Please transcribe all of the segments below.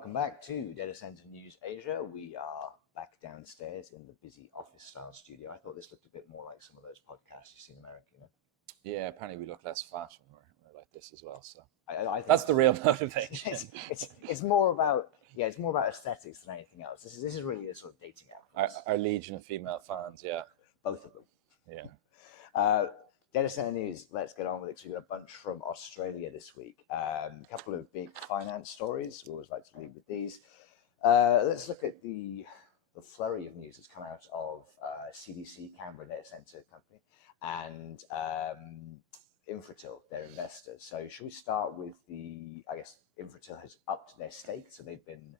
Welcome back to Data Center News Asia. We are back downstairs in the busy office-style studio. I thought this looked a bit more like some of those podcasts you see in America, you know? Yeah, apparently we look less fat when we're like this as well. So I think that's the real motivation. it's more about aesthetics than anything else. This is really a sort of dating app. Our legion of female fans, yeah, both of them. Yeah. Data center news. Let's get on with it because we've got a bunch from Australia this week. A couple of big finance stories. We always like to lead with these. Let's look at the flurry of news that's come out of CDC, Canberra Data Center Company, and Infratil, their investors. So should we start with I guess Infratil has upped their stake, so they've been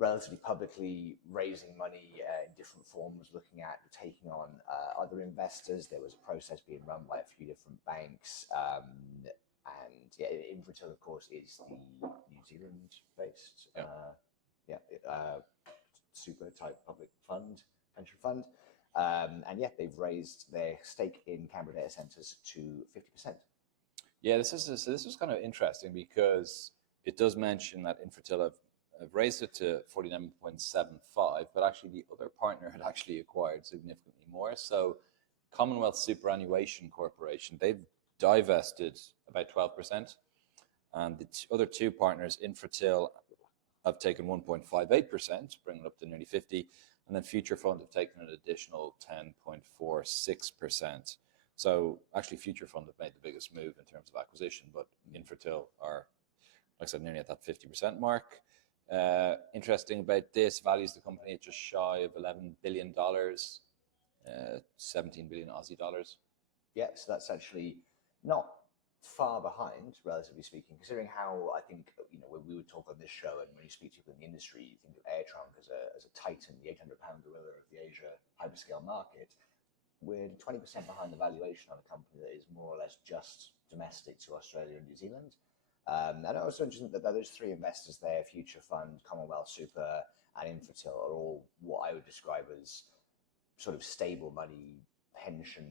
relatively publicly raising money in different forms, looking at taking on other investors. There was a process being run by a few different banks. And yeah, Infratil, of course, is the New Zealand-based super type public fund, pension fund. And yeah, they've raised their stake in Canberra data centers to 50%. Yeah, this was kind of interesting because it does mention that Infratil have raised it to 49.75, but actually the other partner had actually acquired significantly more. So Commonwealth Superannuation Corporation, they've divested about 12%, and the other two partners, Infratil, have taken 1.58%, bringing it up to nearly 50%, and then Future Fund have taken an additional 10.46%. So actually Future Fund have made the biggest move in terms of acquisition, but Infratil are, like I said, nearly at that 50% mark. Interesting about this, values the company at just shy of $11 billion, 17 billion Aussie dollars. Yeah, so that's actually not far behind, relatively speaking, considering how I think, when we would talk on this show and when you speak to people in the industry, you think of AirTrunk as a titan, the 800-pound gorilla of the Asia hyperscale market. We're 20% behind the valuation on a company that is more or less just domestic to Australia and New Zealand. And also interesting that those three investors there, Future Fund, Commonwealth Super, and Infratil, are all what I would describe as sort of stable money, pension,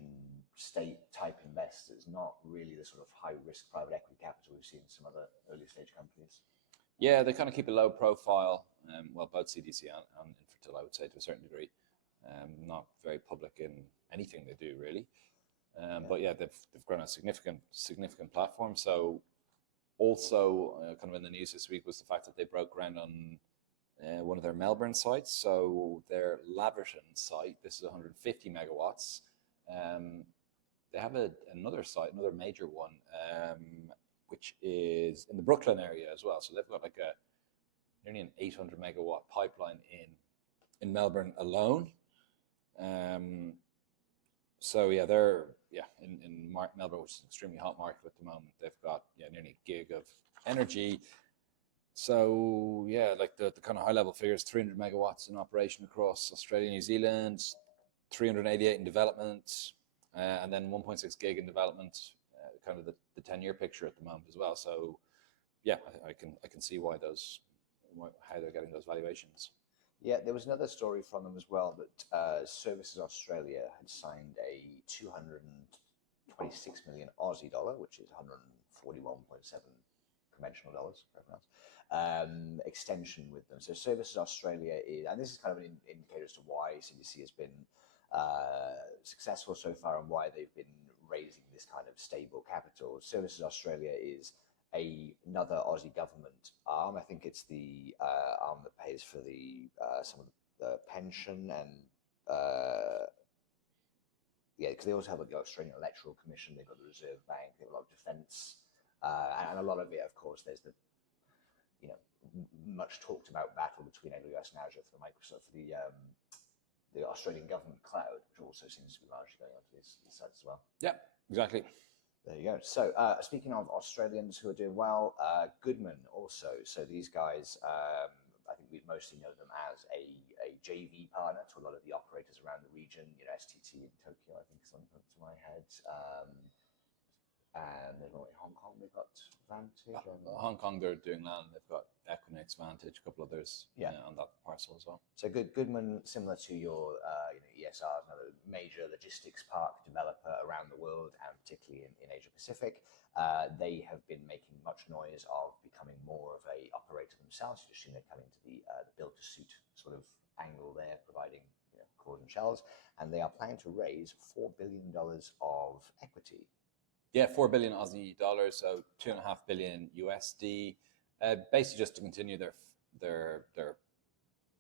state type investors, not really the sort of high risk private equity capital we've seen in some other early stage companies. Yeah, they kind of keep a low profile. Well, both CDC and Infratil, I would say, to a certain degree. Not very public in anything they do, really. But yeah, they've grown a significant platform. So also, kind of in the news this week was the fact that they broke ground on one of their Melbourne sites. So their Laverton site, this is 150 megawatts. They have another site, another major one, which is in the Brooklyn area as well. So they've got like nearly an 800 megawatt pipeline in Melbourne alone. So yeah, they're in Melbourne, which is an extremely hot market at the moment. They've got nearly a gig of energy. So yeah, like the kind of high level figures: 300 megawatts in operation across Australia, New Zealand, 388 in development, and then 1.6 gig in development. Kind of the 10-year picture at the moment as well. So yeah, I can see how they're getting those valuations. Yeah, there was another story from them as well that Services Australia had signed a 226 million Aussie dollar, which is 141.7 conventional dollars, extension with them. So Services Australia is, and this is kind of an indicator as to why CDC has been successful so far and why they've been raising this kind of stable capital. Services Australia is another Aussie government arm. I think it's the arm that pays for some of the pension and because they also have the Australian Electoral Commission. They've got the Reserve Bank. They have a lot of defence, and a lot of it, of course. There's the much talked about battle between AWS and Azure for Microsoft for the Australian government cloud, which also seems to be largely going onto these sites as well. Yeah, exactly. There you go. So speaking of Australians who are doing well, Goodman also. So these guys, I think we mostly know them as a JV partner to a lot of the operators around the region. STT in Tokyo, I think, is something that comes to my head. And they've got Hong Kong, they've got Vantage. Hong Kong, they're doing land. They've got Equinix, Vantage, a couple others on that parcel as well. So Goodman, similar to your ESR, another major logistics park developer around the world, and particularly in Asia Pacific. They have been making much noise of becoming more of a operator themselves. You've just seen they're coming to the build-to-suit sort of angle there, providing cores and shells, and they are planning to raise $4 billion of equity. Yeah, 4 billion Aussie dollars, so 2.5 billion USD. Basically, just to continue their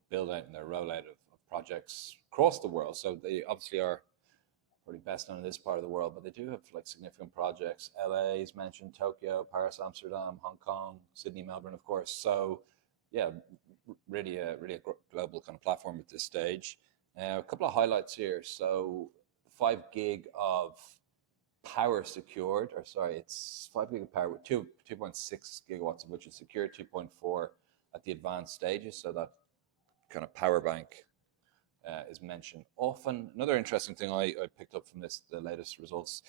build out and their rollout of projects across the world. So they obviously are probably best known in this part of the world, but they do have like significant projects. LA is mentioned, Tokyo, Paris, Amsterdam, Hong Kong, Sydney, Melbourne, of course. So yeah, really a global kind of platform at this stage. A couple of highlights here. So 5 gig of power secured, or sorry, it's 5 gig of power with 2.6 gigawatts of which is secured, 2.4 at the advanced stages. So that kind of power bank is mentioned often. Another interesting thing I picked up from the latest results,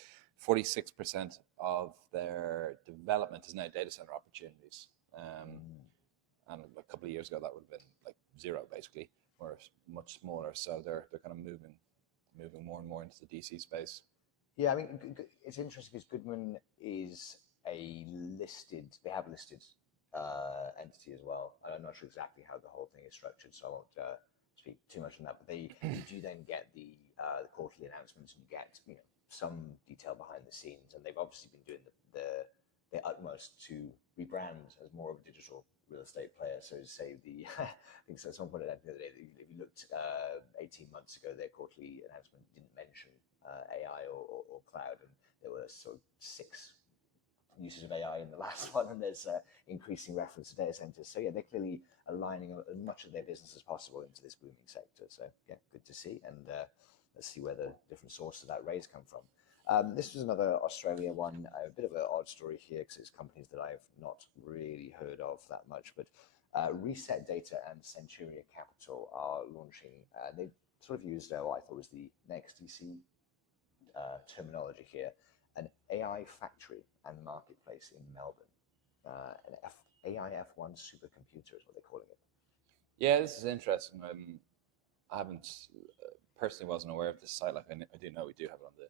46% of their development is now data center opportunities. And a couple of years ago, that would have been like 0 basically, or much smaller. So they're kind of moving more and more into the DC space. Yeah, I mean, it's interesting because Goodman is they have a listed entity as well. I'm not sure exactly how the whole thing is structured, so I won't speak too much on that. But they do then get the quarterly announcements, and you get some detail behind the scenes. And they've obviously been doing their utmost to rebrand as more of a digital real estate player. So to say I think so at some point the other day, if you looked 18 months ago, their quarterly announcement didn't mention AI or cloud, and there were sort of 6 uses of AI in the last one, and there's increasing reference to data centers. So yeah, they're clearly aligning as much of their business as possible into this booming sector. So yeah, good to see, and let's see where the different sources of that raise come from. This was another Australia one, a bit of an odd story here because it's companies that I've not really heard of that much, but ResetData and Centuria Capital are launching, they sort of used what I thought was the next DC terminology here, an AI factory and marketplace in Melbourne. An AI F1 supercomputer is what they're calling it. Yeah, this is interesting. I haven't personally wasn't aware of this site. Like I do know we do have it on the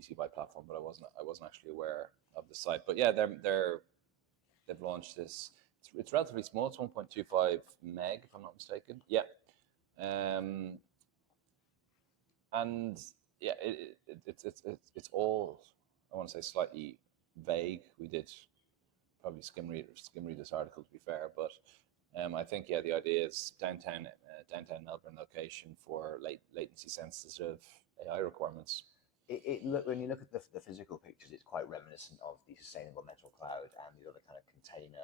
DC Buy platform, but I wasn't actually aware of the site. But yeah, they've launched this. It's relatively small. It's 1.25 meg, if I'm not mistaken. Yeah, and yeah, it's all, I want to say, slightly vague. We did probably skim read this article, to be fair, but I think yeah, the idea is downtown Melbourne location for latency sensitive AI requirements. When you look at the physical pictures, it's quite reminiscent of the sustainable metal cloud and the other kind of container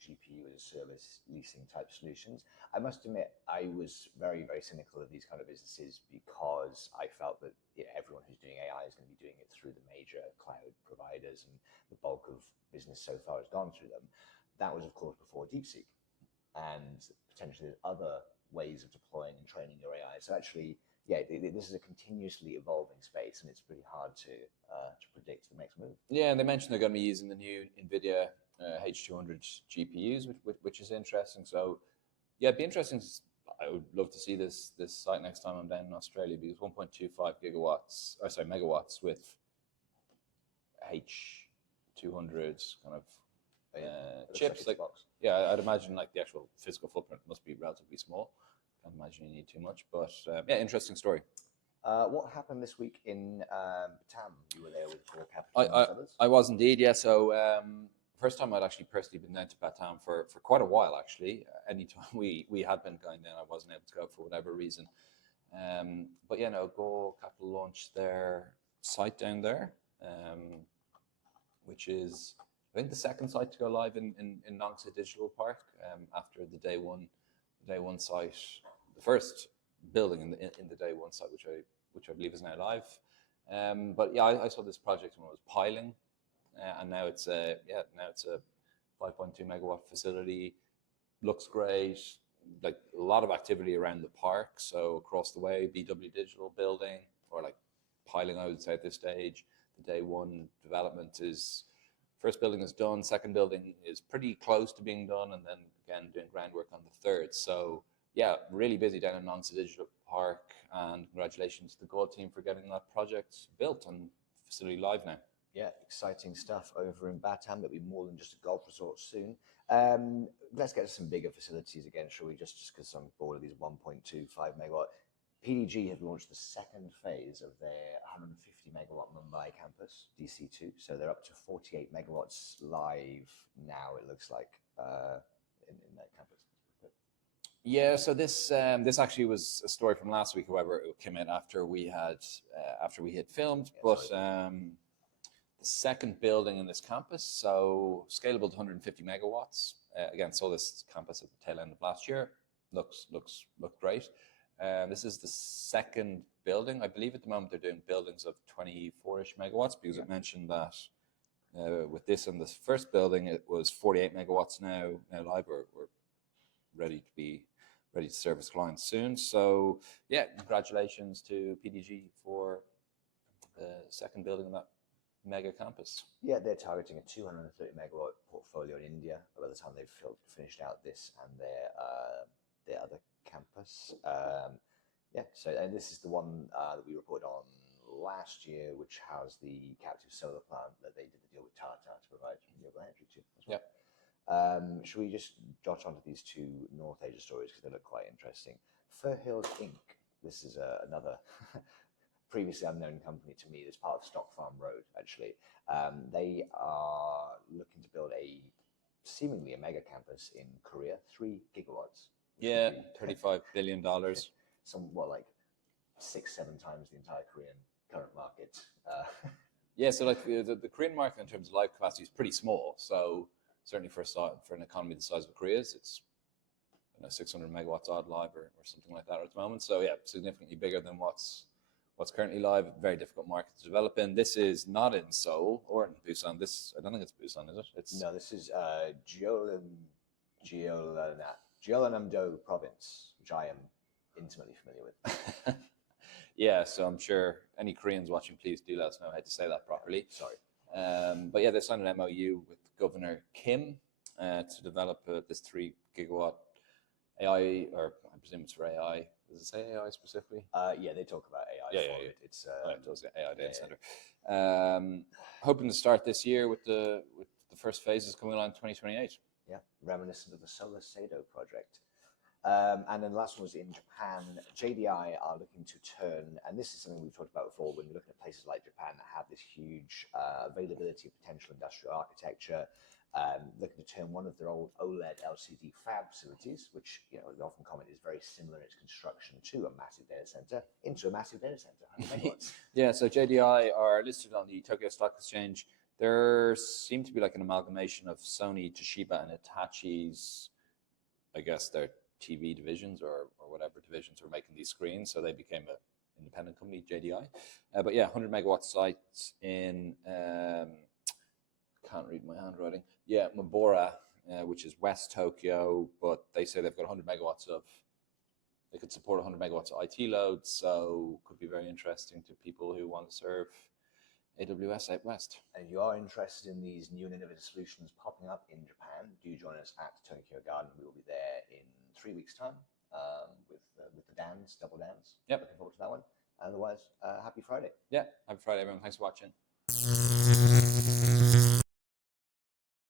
GPU as a service leasing type solutions. I must admit, I was very, very cynical of these kind of businesses because I felt that everyone who's doing AI is going to be doing it through the major cloud providers, and the bulk of business so far has gone through them. That was, of course, before DeepSeek, and potentially there's other ways of deploying and training your AI. So actually, yeah, this is a continuously evolving space, and it's pretty hard to predict the next move. Yeah, and they mentioned they're going to be using the new NVIDIA H200 GPUs, which is interesting. So yeah, it'd be interesting. I would love to see this site next time I'm down in Australia, because 1.25 megawatts with H200s kind of chips. Like, yeah, I'd imagine like the actual physical footprint must be relatively small. Can't imagine you need too much, but yeah, interesting story. What happened this week in Batam? You were there with Gaw Capital and others? I was indeed, yeah. So first time I'd actually personally been down to Batam for quite a while, actually. Anytime we had been going down, I wasn't able to go for whatever reason. But yeah, no, Gaw Capital launched their site down there, which is, I think, the second site to go live in Nongsa Digital Park after the day one site, the first building in the day one site, which I believe is now live. But yeah, I saw this project when it was piling, and now it's a 5.2 megawatt facility. Looks great, like a lot of activity around the park. So across the way, BW Digital building, or like piling, I would say at this stage. The day one development is, first building is done, second building is pretty close to being done, and then again doing groundwork on the third. So yeah, really busy down in Nongsa Digital Park, and congratulations to the Gaw team for getting that project built and facility live now. Yeah, exciting stuff over in Batam. There'll be more than just a golf resort soon. Let's get to some bigger facilities again, shall we? Just because I'm bored of these 1.25 megawatt. PDG have launched the second phase of their 150 megawatt Mumbai campus, DC2. So they're up to 48 megawatts live now, it looks like, in that campus. Yeah, so this actually was a story from last week. However, it came in after we had filmed. Yeah, but the second building in this campus, so scalable to 150 megawatts. Again, saw this campus at the tail end of last year. Looked great. This is the second building. I believe at the moment they're doing buildings of 24-ish megawatts, because it mentioned that with this and the first building, it was 48 megawatts now live. We're ready to service clients soon. So yeah, congratulations to PDG for the second building of that mega campus. Yeah, they're targeting a 230 megawatt portfolio in India by the time they've finished out this and their other campus. And this is the one that we reported on last year, which housed the captive solar plant that they did the deal with Tata to provide renewable energy to as well. Yep. Should we just jot onto these two North Asia stories because they look quite interesting? Fir Hills Inc. This is another previously unknown company to me. That's part of Stock Farm Road, actually. They are looking to build seemingly a mega campus in Korea, 3 gigawatts. Yeah, $35 billion. Somewhat like 6-7 times the entire Korean current market. Yeah, so like the Korean market in terms of live capacity is pretty small. So certainly for an economy the size of Korea's, it's 600 megawatts odd live or something like that at the moment. So yeah, significantly bigger than what's currently live. Very difficult market to develop in. This is not in Seoul or in Busan. I don't think it's Busan, is it? No, this is Jeollanam-do province, which I am intimately familiar with. Yeah, so I'm sure any Koreans watching, please do let us know how to say that properly. Sorry. But yeah, they signed an MOU with Governor Kim to develop this 3 gigawatt AI, or I presume it's for AI. Does it say AI specifically? Yeah, they talk about AI. Yeah. It's it does, AI data center. Hoping to start this year with the first phases coming along in 2028. Yeah, reminiscent of the Solar Sado project. And then the last one was in Japan. JDI are looking to turn, and this is something we've talked about before when you're looking at places like Japan that have this huge availability of potential industrial architecture, looking to turn one of their old OLED LCD fab facilities, which we often comment is very similar in its construction to a massive data center, into a massive data center. Yeah, so JDI are listed on the Tokyo Stock Exchange. There seemed to be like an amalgamation of Sony, Toshiba, and Hitachi's, I guess, their TV divisions or whatever divisions were making these screens, so they became an independent company, JDI. But yeah, 100 megawatt sites in can't read my handwriting. Yeah, Mabora, which is West Tokyo, but they say they've got 100 megawatts they could support 100 megawatts of IT load, so could be very interesting to people who want to serve AWS out west. And if you are interested in these new and innovative solutions popping up in Japan, do join us at Tokyo Garden. We will be there in 3 weeks' time with the Dans, double Dans. Yep. Looking forward to that one. Otherwise, happy Friday. Yeah, happy Friday, everyone. Thanks for watching.